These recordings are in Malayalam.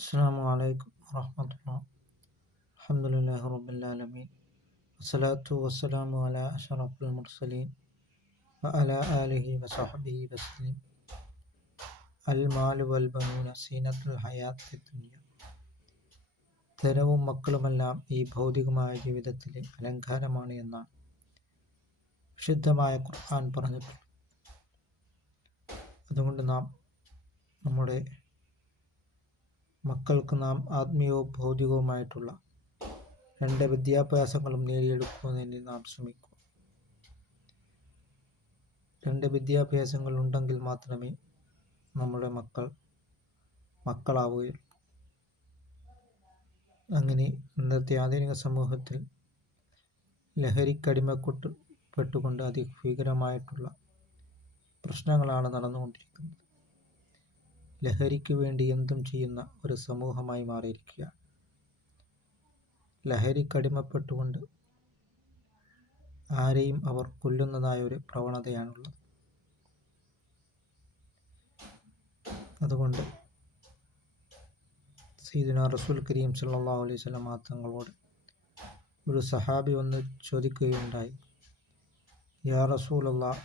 അസ്സലാമു അലൈക്കും വറഹ്മത്തുള്ളാഹി. അൽഹംദുലില്ലാഹി റബ്ബിൽ ആലമീൻ. വസ്സലാത്തു വസ്സലാമു അലാ അഷ്റഫിൽ മുർസലീൻ വഅലാ ആലിഹി വസഹ്ബിഹി വസല്ലം. അൽ മാലു വൽ ബനൂന സീനത്തുൽ ഹയാത്തിദ് ദുനിയ. ധനവും മക്കളുമെല്ലാം ഈ ഭൗതികമായ ജീവിതത്തിലെ അലങ്കാരമാണ് എന്നാണ് വിശുദ്ധമായ ഖുർആൻ പറഞ്ഞിട്ടുള്ളത്. അതുകൊണ്ട് നമ്മുടെ മക്കൾക്ക് ആത്മീയവും ഭൗതികവുമായിട്ടുള്ള രണ്ട് വിദ്യാഭ്യാസങ്ങളും നേടിയെടുക്കുന്നതിന് നാം ശ്രമിക്കുക. രണ്ട് വിദ്യാഭ്യാസങ്ങൾ ഉണ്ടെങ്കിൽ മാത്രമേ നമ്മുടെ മക്കളാവുകയുള്ളൂ. അങ്ങനെ ഇന്നത്തെ ആധുനിക സമൂഹത്തിൽ ലഹരിക്കടിമപ്പെട്ടുകൊണ്ട് അതിഭീകരമായിട്ടുള്ള പ്രശ്നങ്ങളാണ് നടന്നുകൊണ്ടിരിക്കുന്നത്. ലഹരിക്ക് വേണ്ടി എന്തും ചെയ്യുന്ന ഒരു സമൂഹമായി മാറിയിരിക്കുകയാണ്. ലഹരിക്കടിമപ്പെട്ടുകൊണ്ട് ആരെയും അവർ കൊല്ലുന്നതായ ഒരു പ്രവണതയാണുള്ളത്. അതുകൊണ്ട് സയ്യിദുനാ റസൂൽ കരീം സല്ലല്ലാഹു അലൈഹി വസല്ലം തങ്ങളോട് ഒരു സഹാബി വന്ന് ചോദിക്കുകയുണ്ടായി, യാ റസൂലല്ലാഹ്,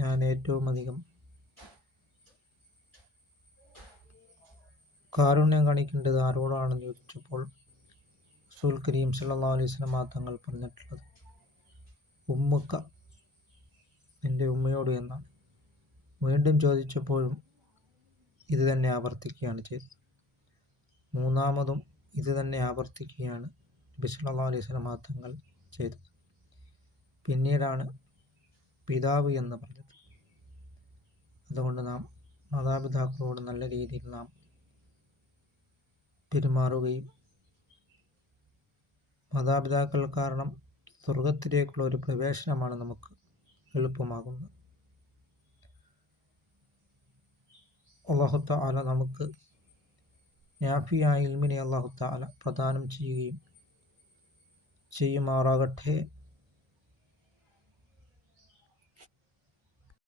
ഞാൻ ഏറ്റവും അധികം കാരുണ്യം കാണിക്കേണ്ടത് ആരോടാണെന്ന് ചോദിച്ചപ്പോൾ റസൂൽ കരീം സല്ലല്ലാഹു അലൈഹി വസല്ലം തങ്ങൾ പറഞ്ഞിട്ടുള്ളത് ഉമ്മുക്ക, നിന്റെ ഉമ്മയോട് എന്നാണ്. വീണ്ടും ചോദിച്ചപ്പോഴും ഇത് തന്നെ ആവർത്തിക്കുകയാണ് ചെയ്തത്. മൂന്നാമതും ഇത് തന്നെ ആവർത്തിക്കുകയാണ് നബി സല്ലല്ലാഹു അലൈഹി വസല്ലം തങ്ങൾ ചെയ്തത്. പിന്നീടാണ് പിതാവ് എന്ന് പറഞ്ഞത്. അതുകൊണ്ട് മാതാപിതാക്കളോട് നല്ല രീതിയിൽ പെരുമാറുകയും മാതാപിതാക്കൾ കാരണം സ്വർഗത്തിലേക്കുള്ള ഒരു പ്രവേശനമാണ് നമുക്ക് എളുപ്പമാകുന്നത്. അല്ലാഹു തആല നമുക്ക് നാഫിയായ ഇൽമിനെ അല്ലാഹു തആല പ്രദാനം ചെയ്യുമാറാകട്ടെ.